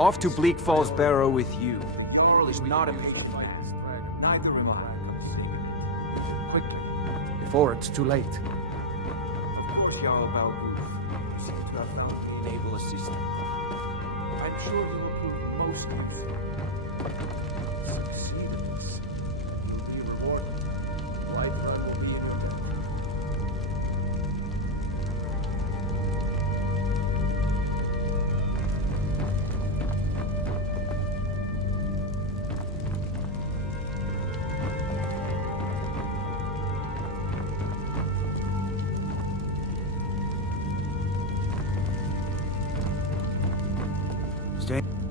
Off to Bleak Falls Barrow with you. Jarl is not a patient fight this dragon. Neither am I. Quickly, before it's too late. Of course, Jarl Balgruf. You seem to have found me an able assistant. I'm sure you will prove most useful. Succeed in this. You will be rewarded. Lifetime will be in your debt.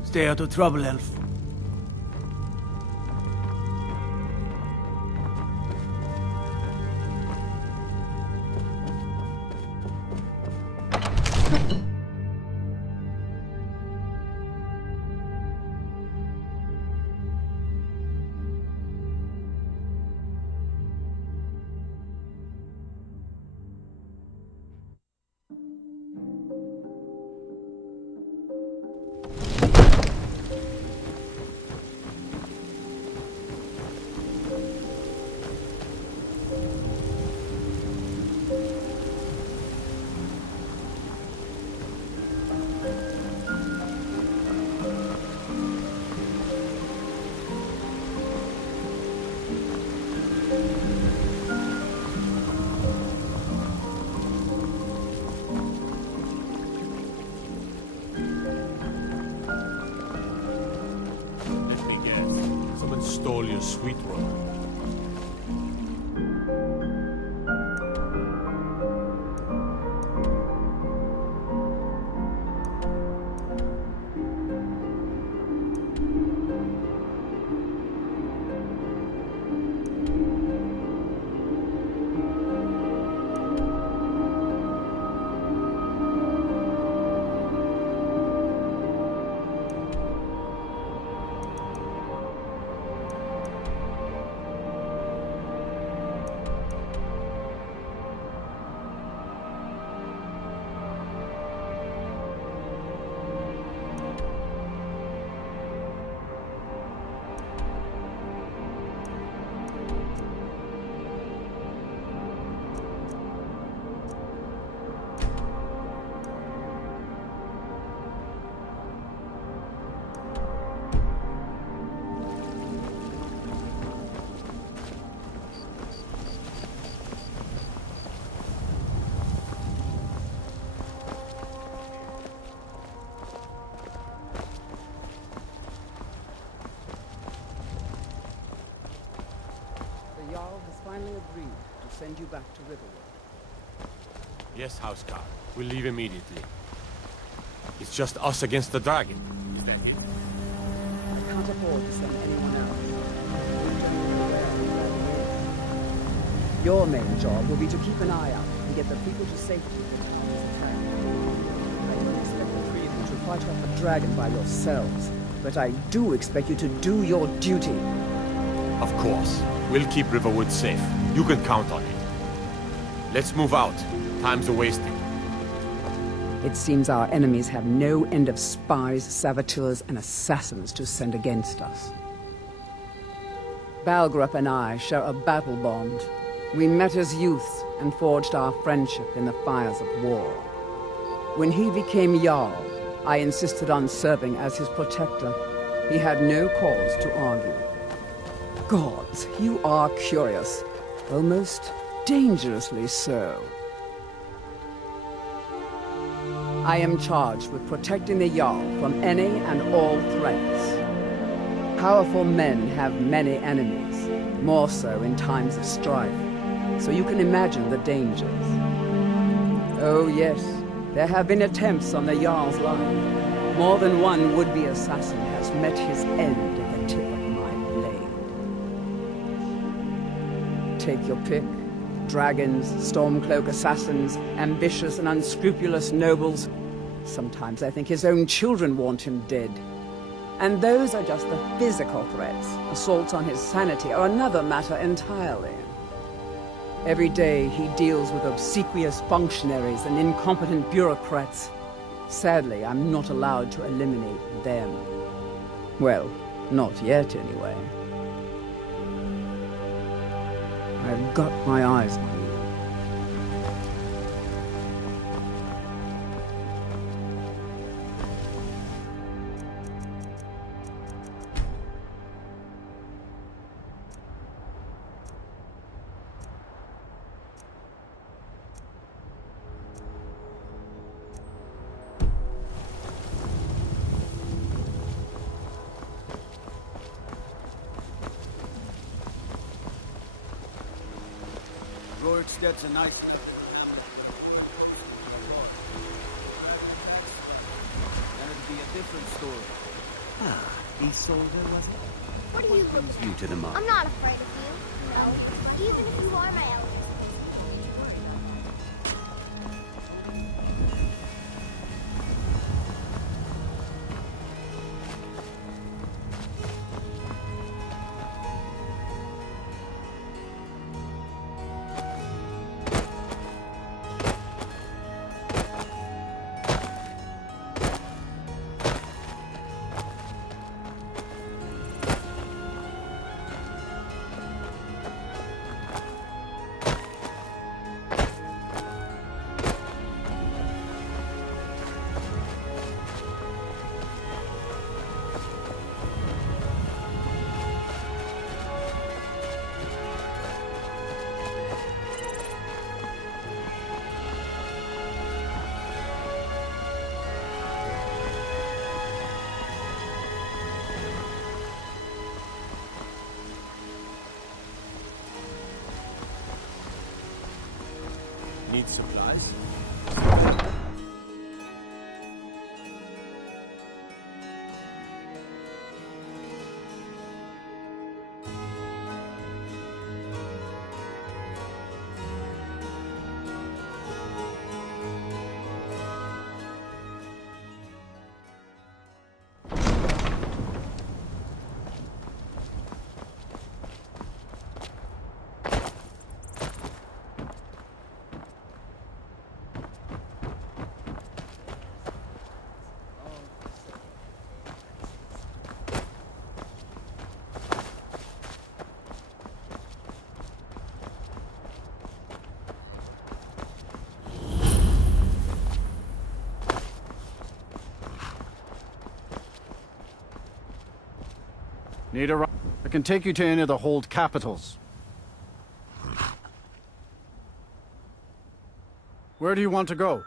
Stay out of trouble, Elf. Stole your sweet roll. The Jarl has finally agreed to send you back to Riverwood. Yes, Housecarl. We'll leave immediately. It's just us against the dragon. Is that it? I can't afford to send anyone else. Your main job will be to keep an eye out and get the people to safety when the attack. I don't expect the three of you to fight off the dragon by yourselves, but I do expect you to do your duty. Of course. We'll keep Riverwood safe. You can count on it. Let's move out. Time's a-wasting. It seems our enemies have no end of spies, saboteurs, and assassins to send against us. Balgrup and I share a battle bond. We met as youths and forged our friendship in the fires of war. When he became Jarl, I insisted on serving as his protector. He had no cause to argue. Gods, you are curious. Almost dangerously so. I am charged with protecting the Jarl from any and all threats. Powerful men have many enemies, more so in times of strife, so you can imagine the dangers. Oh yes, there have been attempts on the Jarl's life. More than one would-be assassin has met his end at the tip of my blade. Take your pick. Dragons, Stormcloak assassins, ambitious and unscrupulous nobles. Sometimes I think his own children want him dead. And those are just the physical threats. Assaults on his sanity are another matter entirely. Every day he deals with obsequious functionaries and incompetent bureaucrats. Sadly, I'm not allowed to eliminate them. Well, not yet, anyway. I've got my eyes on you. Rorikstedt's a nice... Then it'd be a different story. Isolde, was it? What are you looking You to the mark. I'm not afraid of you. No. Even if you are my eldest. Need supplies? Need a ride? I can take you to any of the hold capitals. Where do you want to go?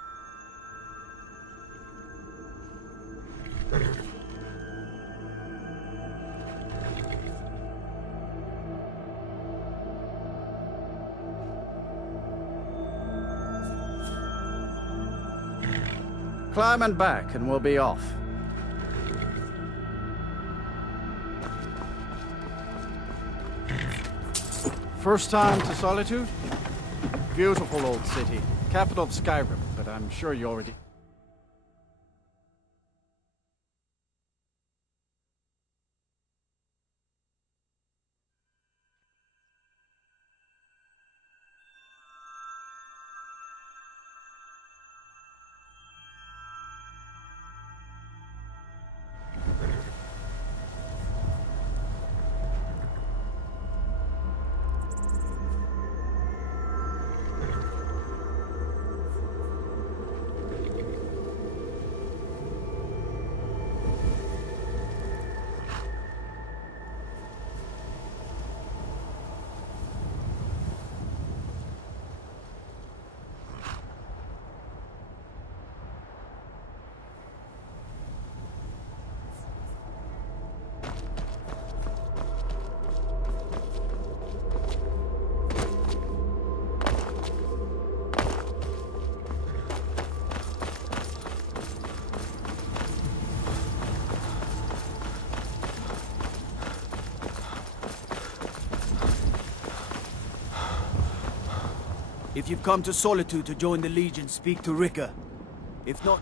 Climb and back, and we'll be off. First time to Solitude? Beautiful old city. Capital of Skyrim, but I'm sure you already... If you've come to Solitude to join the Legion, speak to Rika. If not...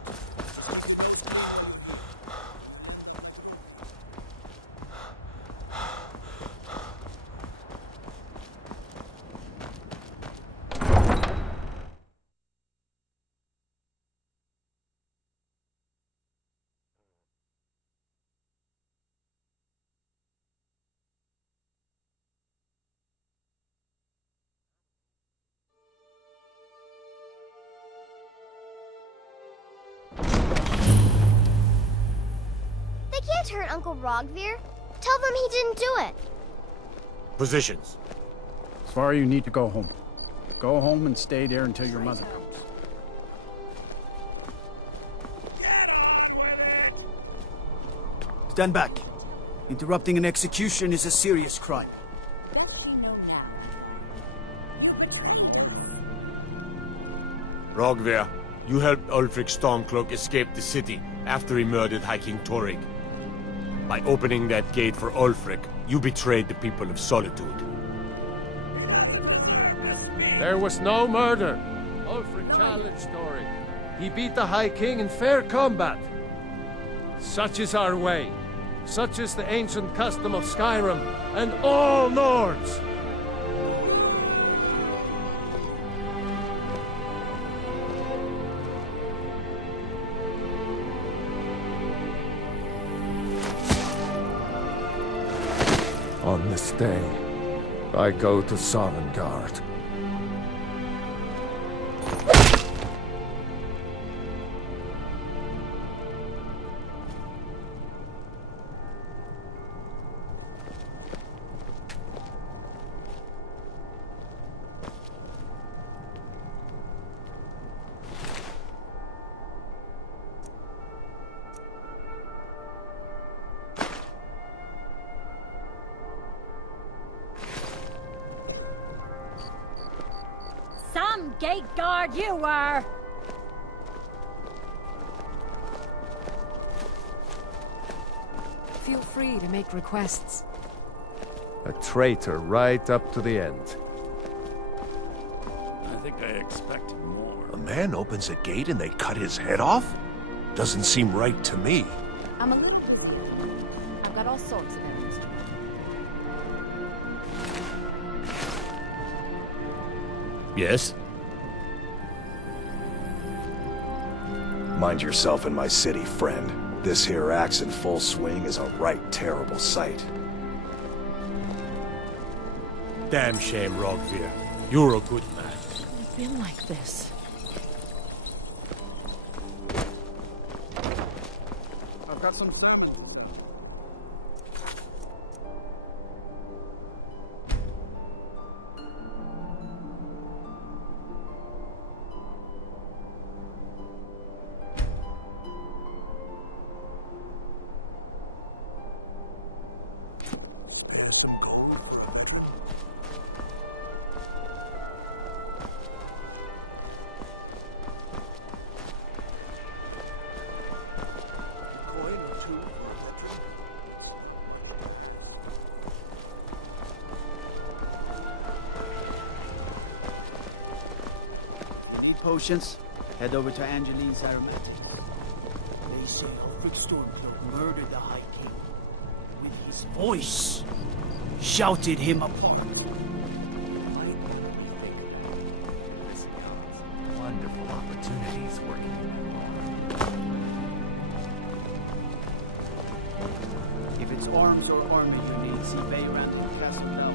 hurt Uncle Rogvir? Tell them he didn't do it. Positions. Svar, you need to go home. Go home and stay there until your mother comes. Stand back. Interrupting an execution is a serious crime. Does she know now? Rogvir, you helped Ulfric Stormcloak escape the city after he murdered High King Torrig. By opening that gate for Ulfric, you betrayed the people of Solitude. There was no murder. Ulfric challenged Torrig. He beat the High King in fair combat. Such is our way. Such is the ancient custom of Skyrim and all Nords. On this day, I go to Sovngarde. Some gate guard you were! Feel free to make requests. A traitor right up to the end. I think I expected more. A man opens a gate and they cut his head off? Doesn't seem right to me. I've got all sorts of enemies to run. Yes? Mind yourself in my city, friend. This here axe in full swing is a right terrible sight. Damn shame, Rogvir. You're a good man. I've been like this. I've got some salmon. There's some gold. Coin or two for a veteran? Need potions? Head over to Angeline's Aromat. They say Ulfric Stormcloak murdered the High King. With his voice, shouted him upon. Wonderful opportunities working in If it's arms or armor you need, see Bayran or Castle Bell.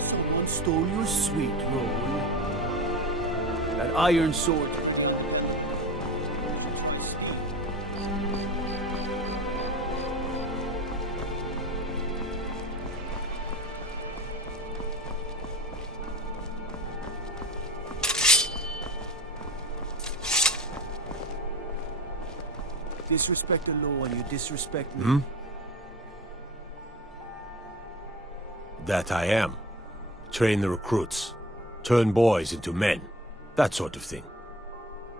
Someone stole your sweet roll. That iron sword. Disrespect the law and you disrespect me. That I am. Train the recruits. Turn boys into men. That sort of thing.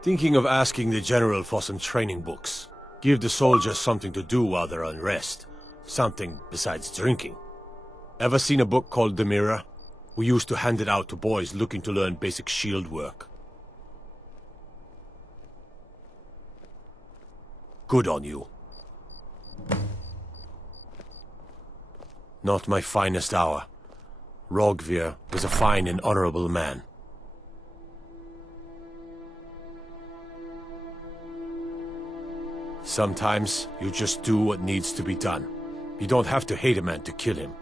Thinking of asking the general for some training books. Give the soldiers something to do while they're on rest. Something besides drinking. Ever seen a book called The Mirror? We used to hand it out to boys looking to learn basic shield work. Good on you. Not my finest hour. Rogvir was a fine and honorable man. Sometimes you just do what needs to be done. You don't have to hate a man to kill him.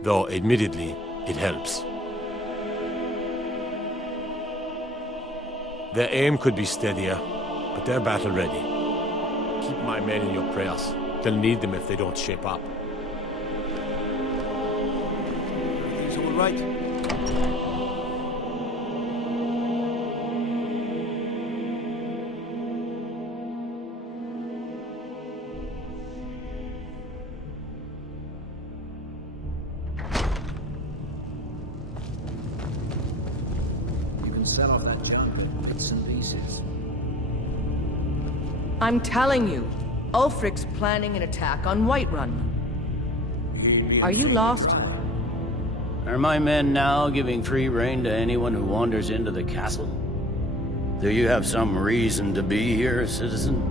Though, admittedly, it helps. Their aim could be steadier, but they're battle ready. Keep my men in your prayers. They'll need them if they don't shape up. Everything's all right? Set off that junk in bits and pieces. I'm telling you, Ulfric's planning an attack on Whiterun. Are you lost? Are my men now giving free rein to anyone who wanders into the castle? Do you have some reason to be here, citizen?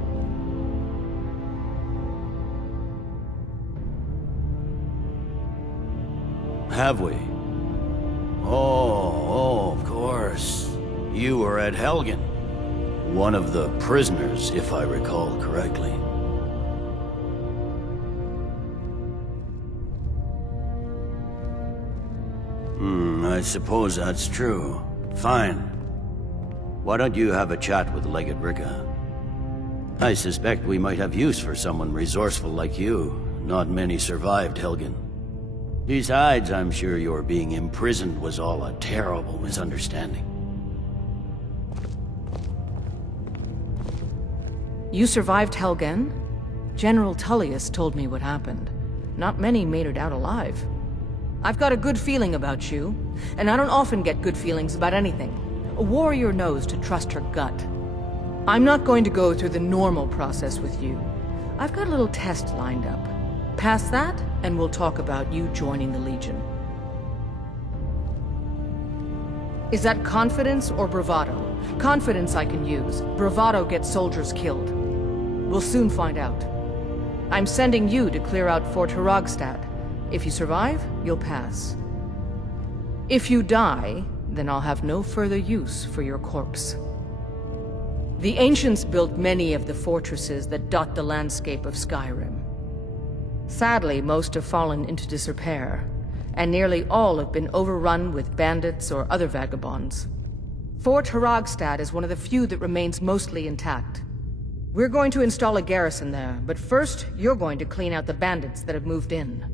Have we? Oh, of course. You were at Helgen. One of the prisoners, if I recall correctly. I suppose that's true. Fine. Why don't you have a chat with Legate Ricka? I suspect we might have use for someone resourceful like you. Not many survived Helgen. Besides, I'm sure your being imprisoned was all a terrible misunderstanding. You survived Helgen? General Tullius told me what happened. Not many made it out alive. I've got a good feeling about you, and I don't often get good feelings about anything. A warrior knows to trust her gut. I'm not going to go through the normal process with you. I've got a little test lined up. Pass that, and we'll talk about you joining the Legion. Is that confidence or bravado? Confidence I can use. Bravado gets soldiers killed. We'll soon find out. I'm sending you to clear out Fort Hrogstad. If you survive, you'll pass. If you die, then I'll have no further use for your corpse. The ancients built many of the fortresses that dot the landscape of Skyrim. Sadly, most have fallen into disrepair, and nearly all have been overrun with bandits or other vagabonds. Fort Hrogstad is one of the few that remains mostly intact. We're going to install a garrison there, but first, you're going to clean out the bandits that have moved in.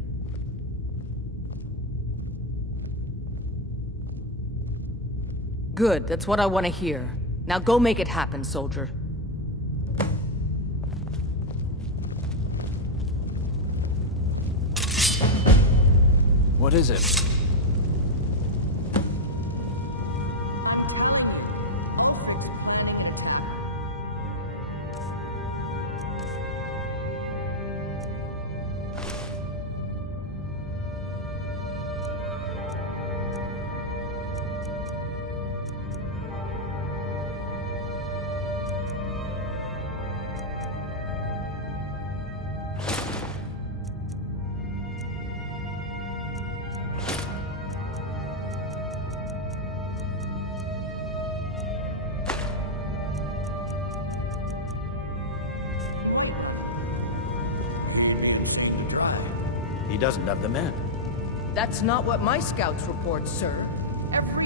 Good, that's what I want to hear. Now go make it happen, soldier. What is it? He doesn't have the men. That's not what my scouts report, sir. Every